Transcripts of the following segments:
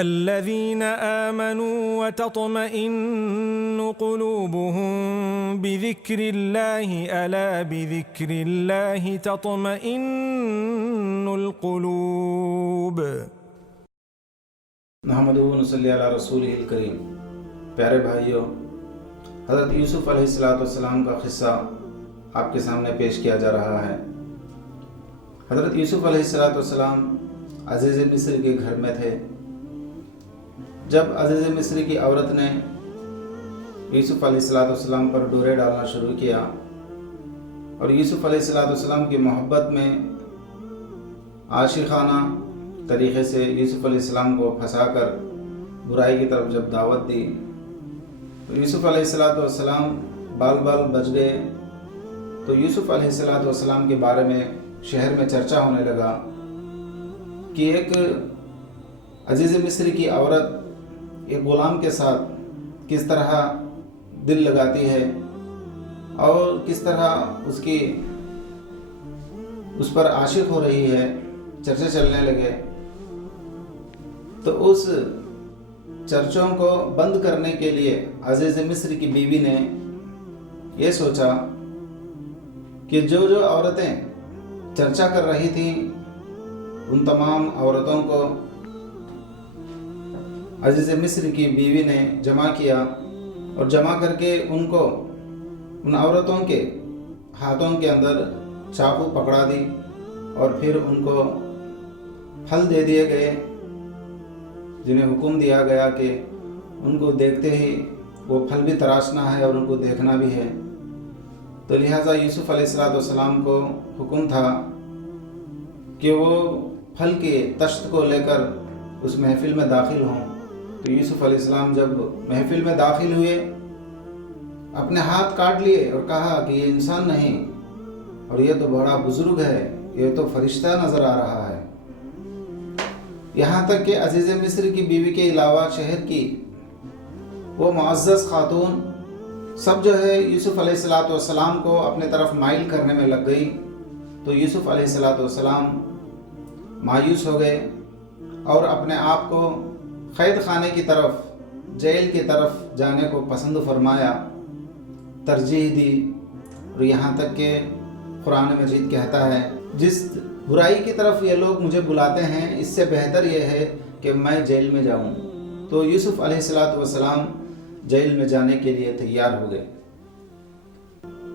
الذين آمنوا وتطمئن قلوبهم بذكر الله ألا بذكر الله تطمئن القلوب۔ نحمدہ و نصلی علی رسولہ الکریم۔ پیارے بھائیوں، حضرت یوسف علیہ السلام کا قصہ آپ کے سامنے پیش کیا جا رہا ہے۔ حضرت یوسف علیہ السلام عزیز مصر کے گھر میں تھے۔ جب عزیز مصر کی عورت نے یوسف علیہ السلام پر ڈورے ڈالنا شروع کیا اور یوسف علیہ السلام کی محبت میں عاشقانہ طریقے سے یوسف علیہ السلام کو پھنسا کر برائی کی طرف جب دعوت دی تو یوسف علیہ السلام بال بچ گئے۔ تو یوسف علیہ السلام کے بارے میں شہر میں چرچا ہونے لگا کہ ایک عزیز مصر کی عورت ایک غلام کے ساتھ کس طرح دل لگاتی ہے اور کس طرح اس پر عاشق ہو رہی ہے، چرچے چلنے لگے۔ تو اس چرچوں کو بند کرنے کے لیے عزیز مصر کی بیوی نے یہ سوچا کہ جو عورتیں چرچا کر رہی تھیں ان تمام عورتوں کو عزیز مصر کی بیوی نے جمع کیا اور جمع کر کے ان عورتوں کے ہاتھوں کے اندر چاقو پکڑا دی اور پھر ان کو پھل دے دیے گئے، جنہیں حکم دیا گیا کہ ان کو دیکھتے ہی وہ پھل بھی تراشنا ہے اور ان کو دیکھنا بھی ہے۔ تو لہٰذا یوسف علیہ السلام کو حکم تھا کہ وہ پھل کے تشت کو لے کر اس محفل میں داخل ہوں۔ تو یوسف علیہ السلام جب محفل میں داخل ہوئے، اپنے ہاتھ کاٹ لیے اور کہا کہ یہ انسان نہیں اور یہ تو بڑا بزرگ ہے، یہ تو فرشتہ نظر آ رہا ہے۔ یہاں تک کہ عزیز مصر کی بیوی کے علاوہ شہر کی وہ معزز خاتون سب یوسف علیہ السلام کو اپنے طرف مائل کرنے میں لگ گئی۔ تو یوسف علیہ السلام مایوس ہو گئے اور اپنے آپ کو قید خانے کی طرف، جیل کی طرف جانے کو پسند فرمایا، ترجیح دی۔ اور یہاں تک کہ قرآن مجید کہتا ہے جس برائی کی طرف یہ لوگ مجھے بلاتے ہیں اس سے بہتر یہ ہے کہ میں جیل میں جاؤں۔ تو یوسف علیہ السلام جیل میں جانے کے لیے تیار ہو گئے۔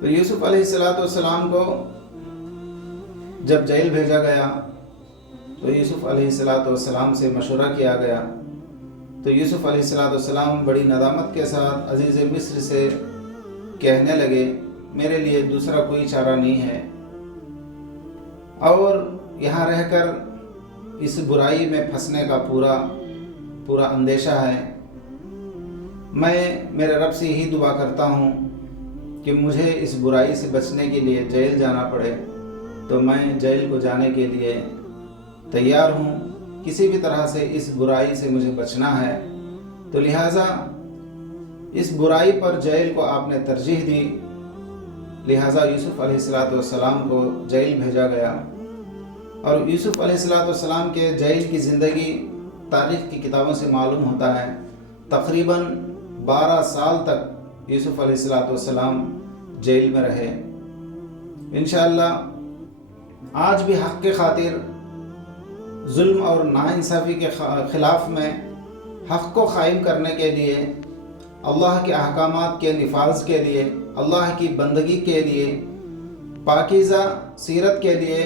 تو یوسف علیہ السلام کو جب جیل بھیجا گیا تو یوسف علیہ السلام سے مشورہ کیا گیا۔ تو یوسف علیہ السلام بڑی ندامت کے ساتھ عزیز مصر سے کہنے لگے میرے لیے دوسرا کوئی چارہ نہیں ہے اور یہاں رہ کر اس برائی میں پھنسنے کا پورا اندیشہ ہے۔ میں میرے رب سے یہی دعا کرتا ہوں کہ مجھے اس برائی سے بچنے کے لیے جیل جانا پڑے تو میں جیل کو جانے کے لیے تیار ہوں، کسی بھی طرح سے اس برائی سے مجھے بچنا ہے۔ تو لہٰذا اس برائی پر جیل کو آپ نے ترجیح دی، لہٰذا یوسف علیہ السلام کو جیل بھیجا گیا۔ اور یوسف علیہ السلام کے جیل کی زندگی تاریخ کی کتابوں سے معلوم ہوتا ہے تقریباً 12 سال تک یوسف علیہ السلام جیل میں رہے۔ انشاءاللہ آج بھی حق کے خاطر، ظلم اور ناانصافی کے خلاف میں حق کو قائم کرنے کے لیے، اللہ کے احکامات کے نفاذ کے لیے، اللہ کی بندگی کے لیے، پاکیزہ سیرت کے لیے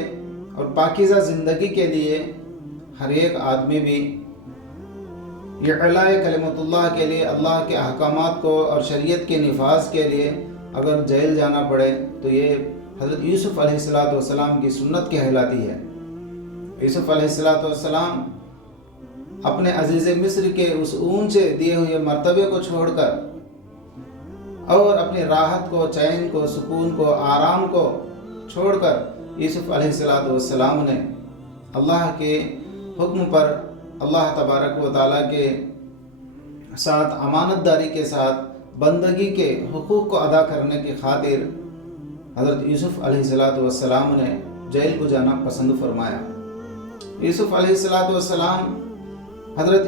اور پاکیزہ زندگی کے لیے ہر ایک آدمی بھی یہ اعلاء کلمت اللہ کے لیے، اللہ کے احکامات کو اور شریعت کے نفاذ کے لیے اگر جیل جانا پڑے تو یہ حضرت یوسف علیہ السلام کی سنت کہلاتی ہے۔ یوسف علیہ السلام اپنے عزیز مصر کے اس اونچے دیے ہوئے مرتبے کو چھوڑ کر اور اپنی راحت کو، چین کو، سکون کو، آرام کو چھوڑ کر یوسف علیہ السلام نے اللہ کے حکم پر، اللہ تبارک و تعالیٰ کے ساتھ امانت داری کے ساتھ بندگی کے حقوق کو ادا کرنے کی خاطر حضرت یوسف علیہ السلام نے جیل کو جانا پسند فرمایا۔ یوسف علیہ السلام حضرت